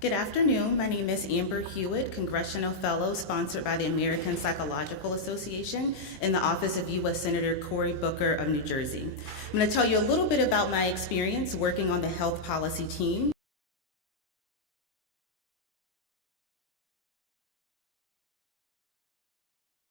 Good afternoon. My name is Amber Hewitt, Congressional Fellow sponsored by the American Psychological Association in the office of U.S. Senator Cory Booker of New Jersey. I'm going to tell you a little bit about my experience working on the health policy team.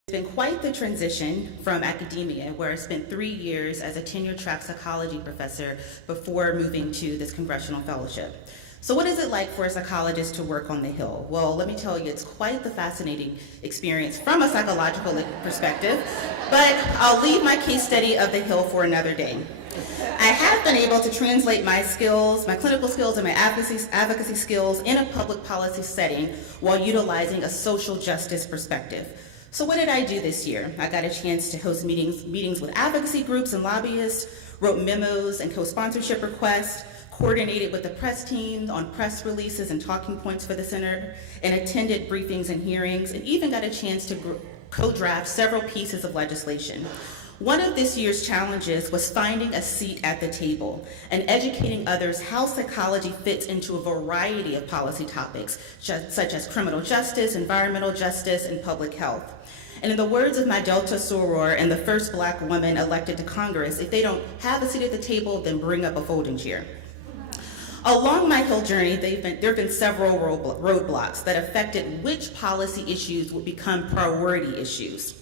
It's been quite the transition from academia, where I spent 3 years as a tenure-track psychology professor before moving to this congressional fellowship. So what is it like for a psychologist to work on the Hill? Well, let me tell you, it's quite the fascinating experience from a psychological perspective, but I'll leave my case study of the Hill for another day. I have been able to translate my skills, my clinical skills and my advocacy skills in a public policy setting while utilizing a social justice perspective. So what did I do this year? I got a chance to host meetings with advocacy groups and lobbyists, wrote memos and co-sponsorship requests, coordinated with the press team on press releases and talking points for the center, and attended briefings and hearings, and even got a chance to co-draft several pieces of legislation. One of this year's challenges was finding a seat at the table and educating others how psychology fits into a variety of policy topics, such as criminal justice, environmental justice, and public health. And in the words of my Delta soror and the first Black woman elected to Congress, if they don't have a seat at the table, then bring up a folding chair. Along my Hill journey, there have been several roadblocks that affected which policy issues would become priority issues.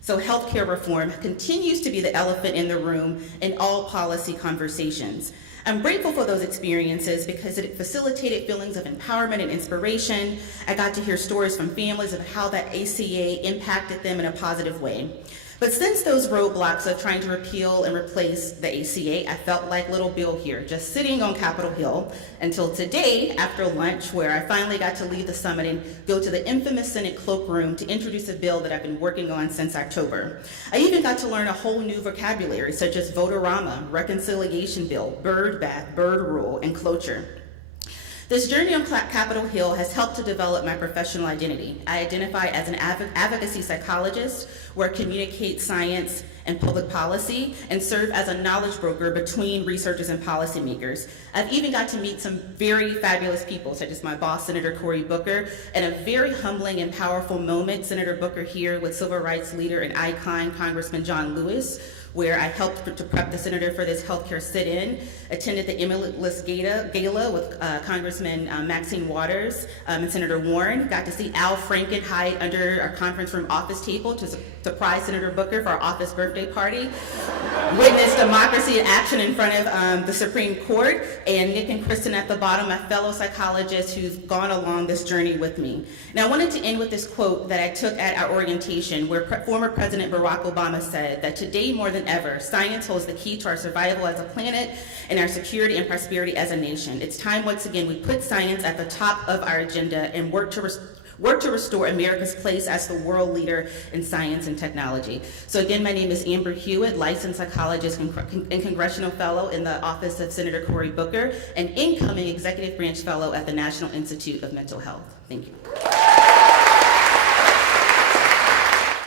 So healthcare reform continues to be the elephant in the room in all policy conversations. I'm grateful for those experiences because it facilitated feelings of empowerment and inspiration. I got to hear stories from families of how that ACA impacted them in a positive way. But since those roadblocks of trying to repeal and replace the ACA, I felt like little Bill here, just sitting on Capitol Hill until today after lunch, where I finally got to leave the summit and go to the infamous Senate cloakroom to introduce a bill that I've been working on since October. I even got to learn a whole new vocabulary, such as vote-a-rama, reconciliation bill, bird bath, bird rule, and cloture. This journey on Capitol Hill has helped to develop my professional identity. I identify as an advocacy psychologist, where I communicate science and public policy and serve as a knowledge broker between researchers and policymakers. I've even got to meet some very fabulous people, such as my boss, Senator Cory Booker, and a very humbling and powerful moment, Senator Booker here with civil rights leader and icon, Congressman John Lewis, where I helped to prep the senator for this healthcare sit-in, attended the Emilus Gala with Congressman Maxine Waters and Senator Warren, got to see Al Franken hide under our conference room office table to surprise Senator Booker for our office birthday party, witnessed democracy in action in front of the Supreme Court, and Nick and Kristen at the bottom, my fellow psychologists who've gone along this journey with me. Now I wanted to end with this quote that I took at our orientation, where former President Barack Obama said that today more than ever, science holds the key to our survival as a planet and our security and prosperity as a nation. It's time once again we put science at the top of our agenda and work to restore America's place as the world leader in science and technology. So again, my name is Amber Hewitt, licensed psychologist and congressional fellow in the office of Senator Cory Booker, and incoming executive branch fellow at the National Institute of Mental Health. Thank you.